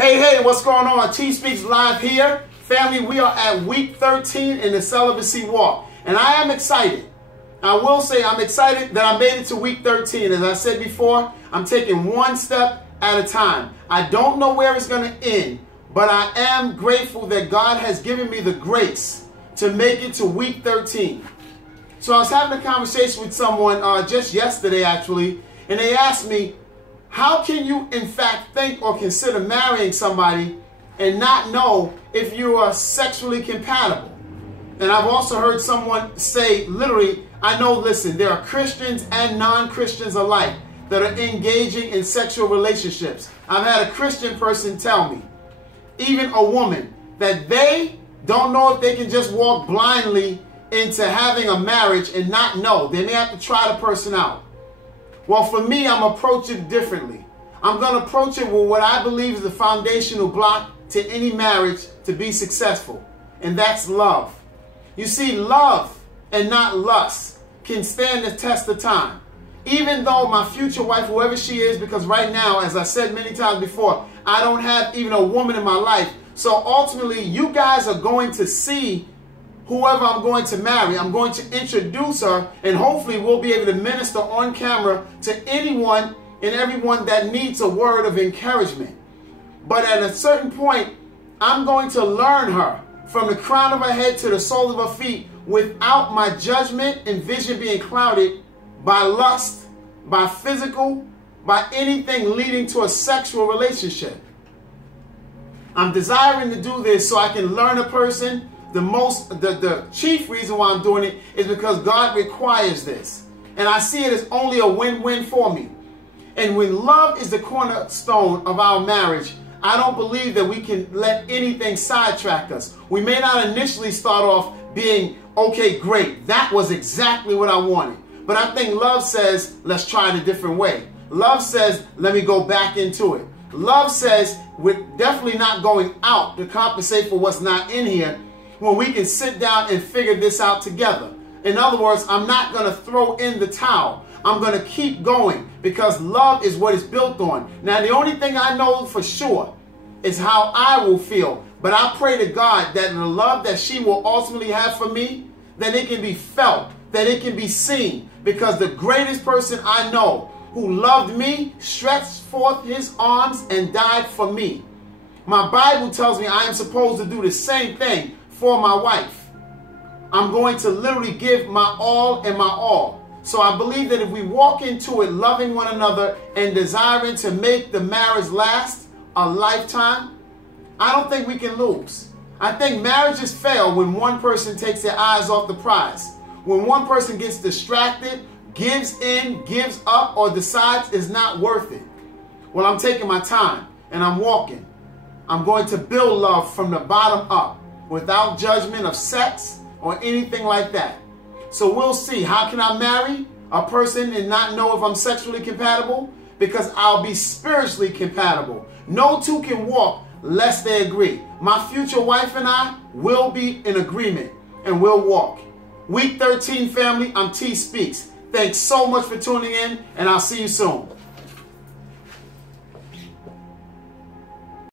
Hey, what's going on? TSpeaks Live here. Family, we are at week 13 in the Celibacy Walk. And I am excited. I will say I'm excited that I made it to week 13. As I said before, I'm taking one step at a time. I don't know where it's going to end, but I am grateful that God has given me the grace to make it to week 13. So I was having a conversation with someone just yesterday, actually, and they asked me, how can you, in fact, think or consider marrying somebody and not know if you are sexually compatible? And I've also heard someone say, literally, listen, there are Christians and non-Christians alike that are engaging in sexual relationships. I've had a Christian person tell me, even a woman, that they don't know if they can just walk blindly into having a marriage and not know. They may have to try the person out. Well, for me, I'm approaching it differently. I'm going to approach it with what I believe is the foundational block to any marriage to be successful, and that's love. You see, love and not lust can stand the test of time. Even though my future wife, whoever she is, because right now, as I said many times before, I don't have even a woman in my life. So ultimately, you guys are going to see whoever I'm going to marry. I'm going to introduce her, and hopefully we'll be able to minister on camera to anyone and everyone that needs a word of encouragement. But at a certain point, I'm going to learn her from the crown of her head to the sole of her feet without my judgment and vision being clouded by lust, by physical, by anything leading to a sexual relationship. I'm desiring to do this so I can learn a person. The chief reason why I'm doing it is because God requires this. And I see it as only a win-win for me. And when love is the cornerstone of our marriage, I don't believe that we can let anything sidetrack us. We may not initially start off being, okay, great, that was exactly what I wanted. But I think love says, let's try it a different way. Love says, let me go back into it. Love says, we're definitely not going out to compensate for what's not in here, when we can sit down and figure this out together. In other words, I'm not going to throw in the towel. I'm going to keep going because love is what it's built on. Now, the only thing I know for sure is how I will feel. But I pray to God that the love that she will ultimately have for me, that it can be felt, that it can be seen. Because the greatest person I know who loved me stretched forth his arms and died for me. My Bible tells me I am supposed to do the same thing for my wife. I'm going to literally give my all and my all. So I believe that if we walk into it loving one another and desiring to make the marriage last a lifetime, I don't think we can lose. I think marriages fail when one person takes their eyes off the prize. When one person gets distracted, gives in, gives up, or decides it's not worth it. Well, I'm taking my time and I'm walking. I'm going to build love from the bottom up, without judgment of sex or anything like that. So we'll see. How can I marry a person and not know if I'm sexually compatible? Because I'll be spiritually compatible. No two can walk lest they agree. My future wife and I will be in agreement and we'll walk. Week 13, family, I'm TSpeaks. Thanks so much for tuning in, and I'll see you soon.